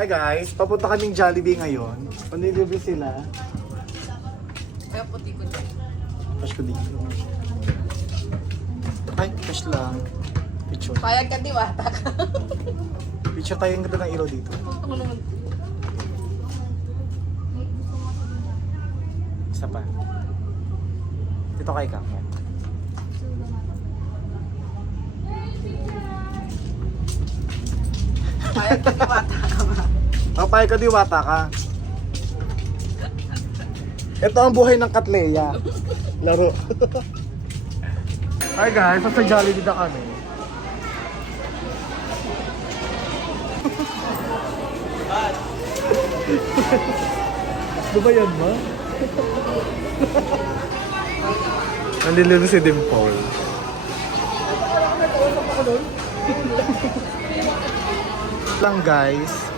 Hi guys, papunta kaming Jollibee ngayon. Panilibre sila. Kaya puti ko dyan. Cash ko dito. Ay, cash lang. Picture. Payag ka di bata ka. Picture tayo, ang ganda ng ilaw dito. Punta mo naman. Isa pa. Dito kay Kang. Yan. Payag ka di bata ka ba? Papay ka diwata ka. Ito ang buhay ng Katleya. Laro. Hi guys, sa Jollibee na kami. Ano ba yan, ma? Nandilibre si Dimple. Lang guys.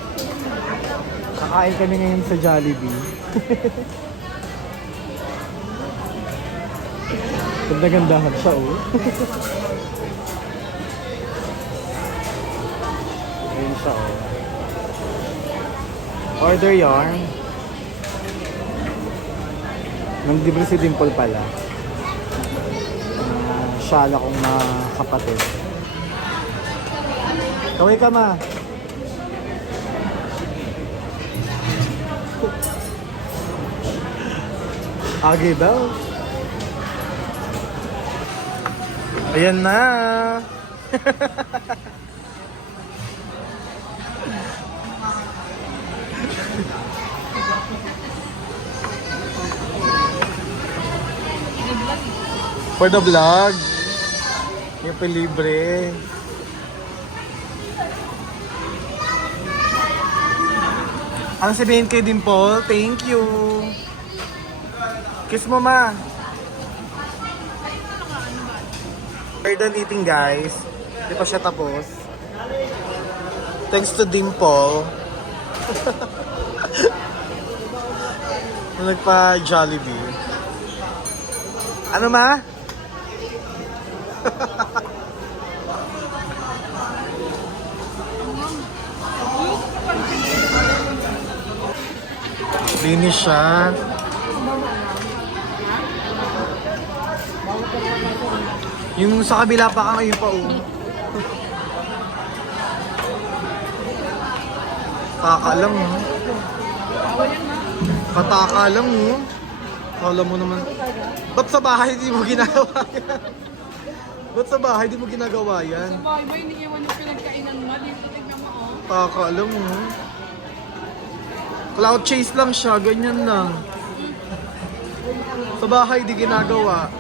Kakain kami ngayon sa Jollibee. Ganda-gandahan siya, oh. Ayun siya, oh. Order yarn. Nandibri si Dimple pala. Shala kong mga kapatid. Kaway ka, ma. Agi daw. Ayan na. For the vlog. Yung pilibre. Ang sabihin kay Dimple, thank you. Kiss mo, ma. We're done eating, guys. Hindi pa siya tapos. Thanks to Dimple. Nagpa-Jollibee. Ano, ma? Linis siya. Yung sa kabila pa ka ngayon pa, oh. Pataka lang, oh. Pataka lang, oh. Kala mo naman. Ba't sa bahay di mo ginagawa yan? Ba't sa bahay di mo ginagawa yan? Sa bahay ba, iniiwan yung pinagkainan mo? Dito tignan mo, oh. Pataka lang, oh. Cloud chase lang siya, ganyan lang. Sa bahay di ginagawa.